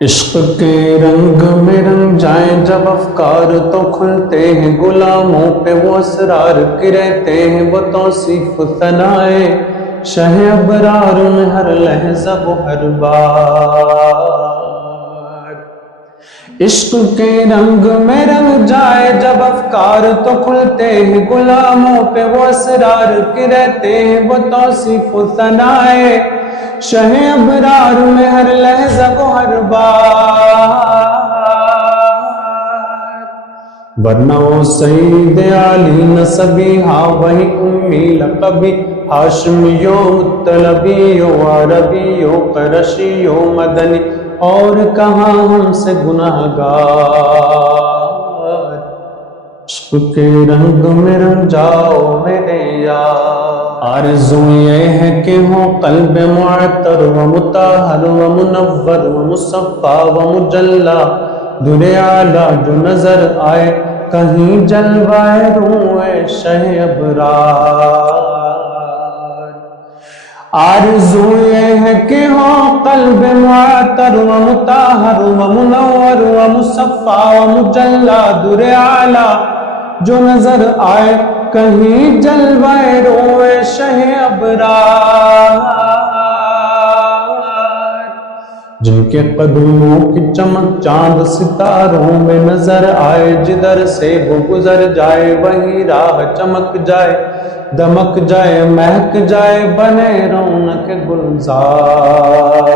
عشق کے رنگ میں رنگ جائیں جب افکار تو کھلتے ہیں، غلاموں پہ وہ اسرار کے رہتے ہیں، وہ توصیف ثنائے شہ ابرار میں ہر لحظہ وہ ہر بار۔ عشق کے رنگ میں رنگ جائے جب افکار تو کھلتے ہیں، غلاموں پہ وہ اسرار کے رہتے ہیں، وہ توصیف ثنائے شہ ابرار میں ہر لحظہ کو ہر بار۔ ورنہ وہ سید علی نسبی، ہاں وہی امی لقبی، ہاشمیو مطلبیو عربیو قرشیو مدنی، اور کہاں ہم سے گناہ گار۔ عشق کے رنگ میں رنگ جاؤ میرے یار۔ آرزو یہ ہے کہ ہو قلب معطر و مطہر و منور و مصفا و مجلا، در اعلیٰ جو نظر آئے کہیں جلوائے روئے شہ ابرار۔ آرزو یہ ہے کہ ہو قلب معطر و مطہر و منور و مصفا و مجلا، در اعلیٰ جو نظر آئے کہیں جلوائے روئے شہ ابرار۔ جن کے قدموں کی چمک چاند ستاروں میں نظر آئے، جدھر سے وہ گزر جائے وہی راہ چمک جائے، دمک جائے، مہک جائے، بنے رونق گلزار۔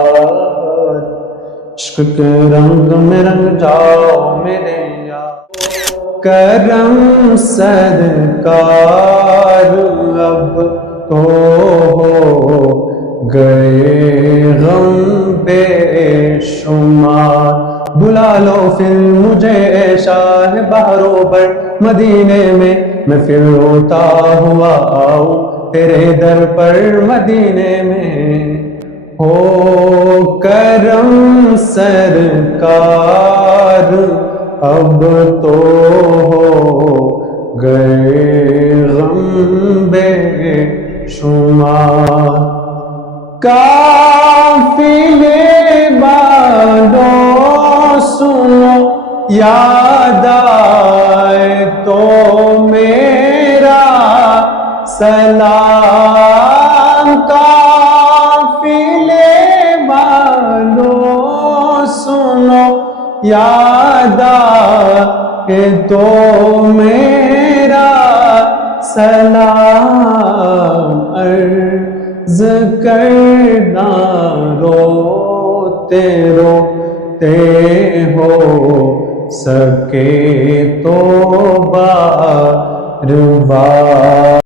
عشق کے رنگ میں رنگ جاؤ میرے یار۔ کرم سرکار اب تو ہو گئے غم بے شمار، بلا لو پھر مجھے شاہ بہرو بر مدینے میں پھر روتا ہوا آؤں تیرے در پر مدینے میں۔ ہو کرم سرکار اب تو ہو گئے غم بے شمار، قافلے والوں سنو یاد آئے تو میرا سلام، قافلے والوں سنو یاد آئے تو میرا سلام، عرض کرنا روتے روتے ہو سکے تو بار بار۔